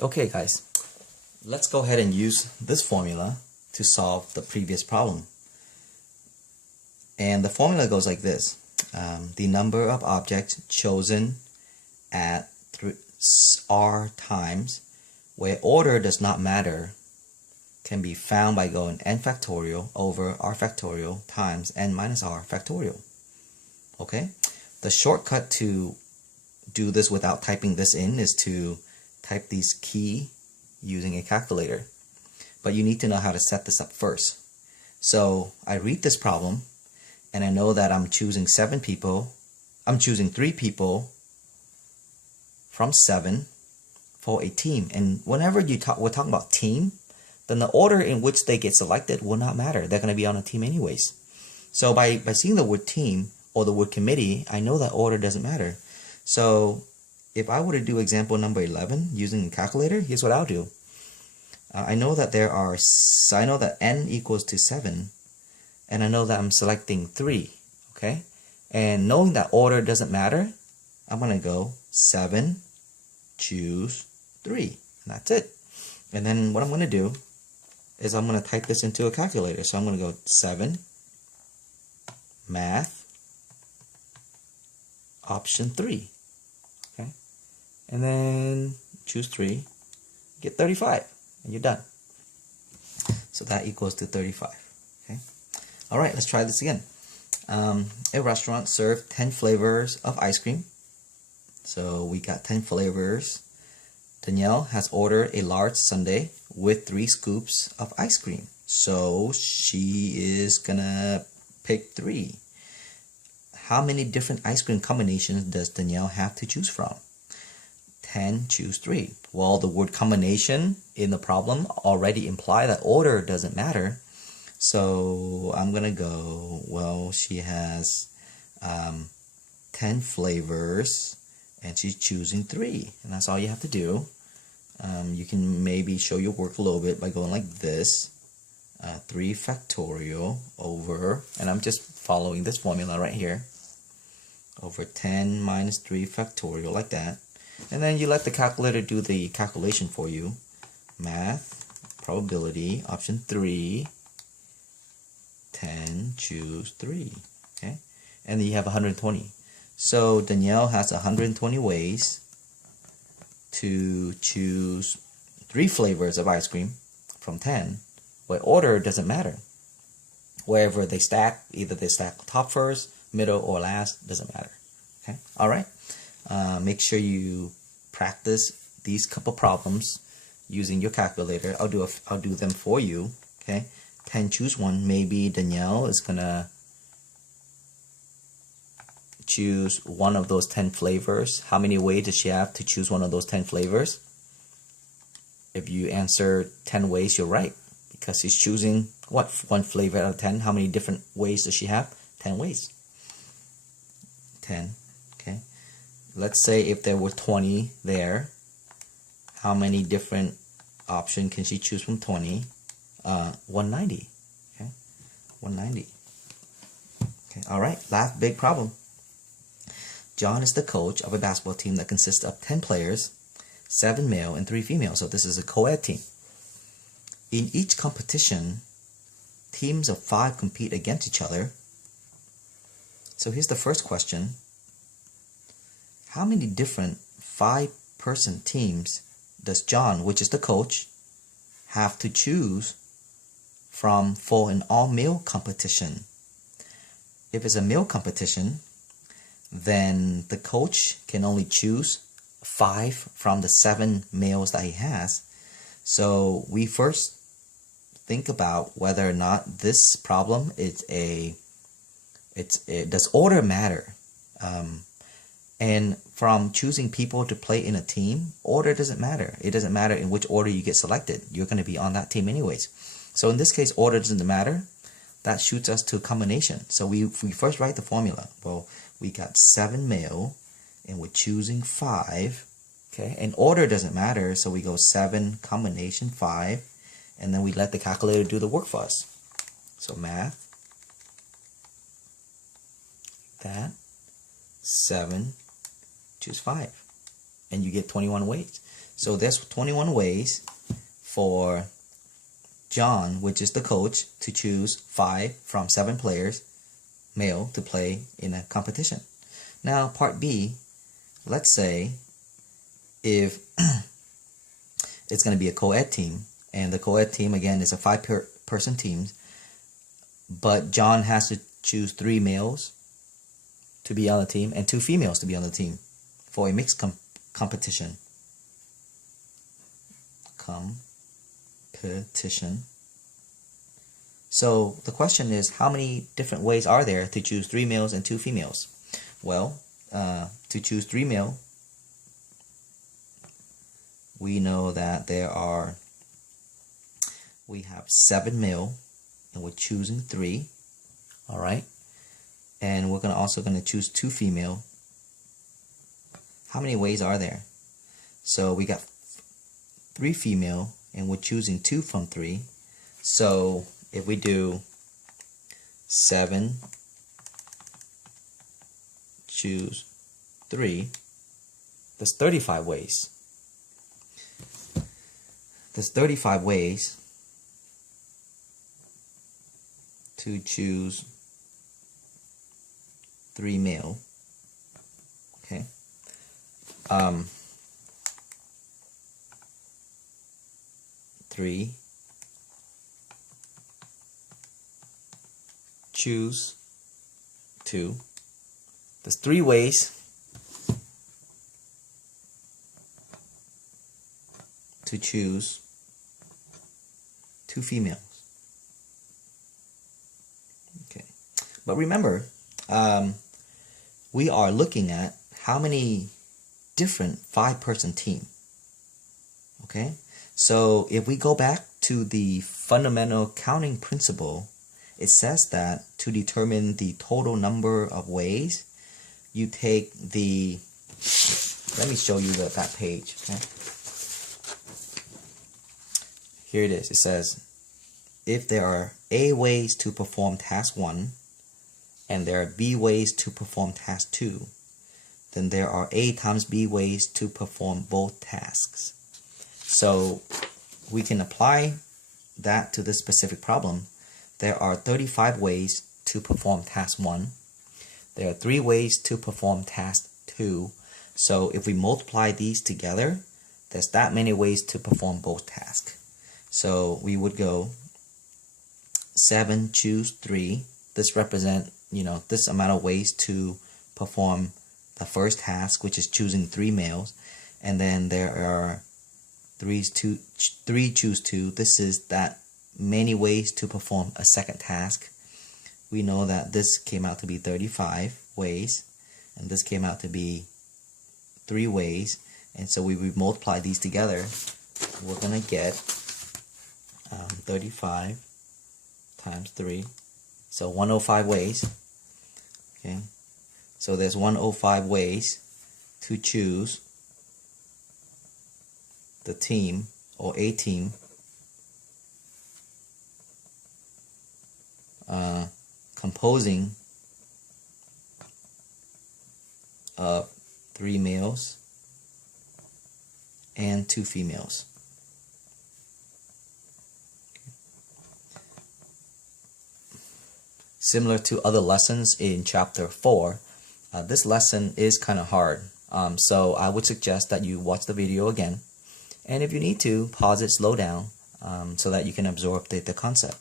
Okay guys, let's go ahead and use this formula to solve the previous problem. And the formula goes like this. The number of objects chosen at r times, where order does not matter, can be found by going n factorial over r factorial times n minus r factorial. Okay? The shortcut to do this without typing this in is to type these key using a calculator. But you need to know how to set this up first. So I read this problem and I know that I'm choosing 7 people. I'm choosing 3 people from 7 for a team. And whenever we're talking about team, then the order in which they get selected will not matter. They're going to be on a team anyways. So by seeing the word team or the word committee, I know that order doesn't matter. So if I were to do example number 11 using a calculator, here's what I'll do. I know that I know that n equals to 7, and I know that I'm selecting 3, okay? And knowing that order doesn't matter, I'm going to go 7, choose 3, and that's it. And then what I'm going to do is I'm going to type this into a calculator. So I'm going to go 7, math, option 3, okay? And then choose 3, get 35, and you're done. So that equals to 35, okay? All right, let's try this again. A restaurant served 10 flavors of ice cream. So we got 10 flavors. Danielle has ordered a large sundae with 3 scoops of ice cream. So she is gonna pick 3. How many different ice cream combinations does Danielle have to choose from? 10, choose 3. Well, the word combination in the problem already imply that order doesn't matter. So I'm gonna go, well, she has 10 flavors and she's choosing 3, and that's all you have to do. You can maybe show your work a little bit by going like this, 3 factorial over, and I'm just following this formula right here, over 10 minus 3 factorial, like that. And then you let the calculator do the calculation for you. Math, probability, option 3, 10, choose 3, okay? And then you have 120. So Danielle has 120 ways to choose 3 flavors of ice cream from 10, where order doesn't matter. Wherever they stack, either they stack top first, middle, or last, doesn't matter. Okay, all right. Make sure you practice these couple problems using your calculator. I'll do them for you. Okay, 10, choose 1. Maybe Danielle is gonna choose one of those 10 flavors. How many ways does she have to choose one of those 10 flavors? If you answer 10 ways, you're right, because she's choosing what, 1 flavor out of 10. How many different ways does she have? 10 ways. 10. Okay. Let's say if there were 20 there, how many different options can she choose from 20? 190. Okay. 190. Okay. All right. Last big problem. John is the coach of a basketball team that consists of 10 players, 7 male and 3 female. So this is a co-ed team. In each competition, teams of 5 compete against each other. So here's the first question. How many different 5-person teams does John, which is the coach, have to choose from for an all-male competition? If it's a male competition, then the coach can only choose 5 from the 7 males that he has. So we first think about whether or not this problem is does order matter? And from choosing people to play in a team, order doesn't matter. It doesn't matter in which order you get selected. You're going to be on that team anyways. So in this case, order doesn't matter. That shoots us to a combination. So we first write the formula. Well, we got 7 male, and we're choosing 5. Okay, and order doesn't matter, so we go 7 combination 5, and then we let the calculator do the work for us. So math, that, 7, choose 5, and you get 21 ways. So there's 21 ways for John, which is the coach, to choose 5 from 7 players, male, to play in a competition. Now, part B, let's say if it's going to be a co-ed team, and the co-ed team, again, is a 5-person team, but John has to choose 3 males to be on the team and 2 females to be on the team for a mixed competition. So the question is, how many different ways are there to choose 3 males and 2 females? Well, to choose 3 male, we know that we have 7 male, and we're choosing 3. All right, and we're also going to choose 2 female. How many ways are there? So we got 3 female, and we're choosing 2 from 3. So if we do 7 choose 3, there's 35 ways. There's 35 ways to choose 3 male. Okay. 3 choose 2. There's 3 ways to choose 2 females. Okay, but remember, we are looking at how many different 5-person team. Okay, so if we go back to the fundamental counting principle, it says that to determine the total number of ways, you take the, let me show you that page. Okay, here it is. It says, if there are A ways to perform task 1 and there are B ways to perform task 2, then there are A times B ways to perform both tasks. So we can apply that to this specific problem. There are 35 ways to perform task 1. There are 3 ways to perform task 2. So if we multiply these together, there's that many ways to perform both tasks. So we would go 7 choose 3. This represent, this amount of ways to perform the first task, which is choosing 3 males. And then there are 3 choose 2. This is that many ways to perform a second task. We know that this came out to be 35 ways, and this came out to be 3 ways. And so we multiply these together, we're going to get 35 times 3, so 105 ways. Okay, so there's 105 ways to choose the team or a team composing of 3 males and 2 females. Similar to other lessons in chapter 4, this lesson is kind of hard. So I would suggest that you watch the video again, and if you need to, pause it, slow down, so that you can absorb the concept.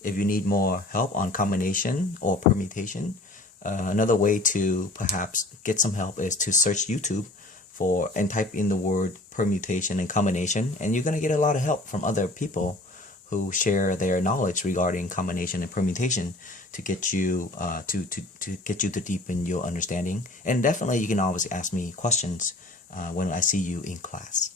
If you need more help on combination or permutation, another way to perhaps get some help is to search YouTube and type in the word permutation and combination, and you're going to get a lot of help from other people who share their knowledge regarding combination and permutation to get you to deepen your understanding. And definitely you can always ask me questions when I see you in class.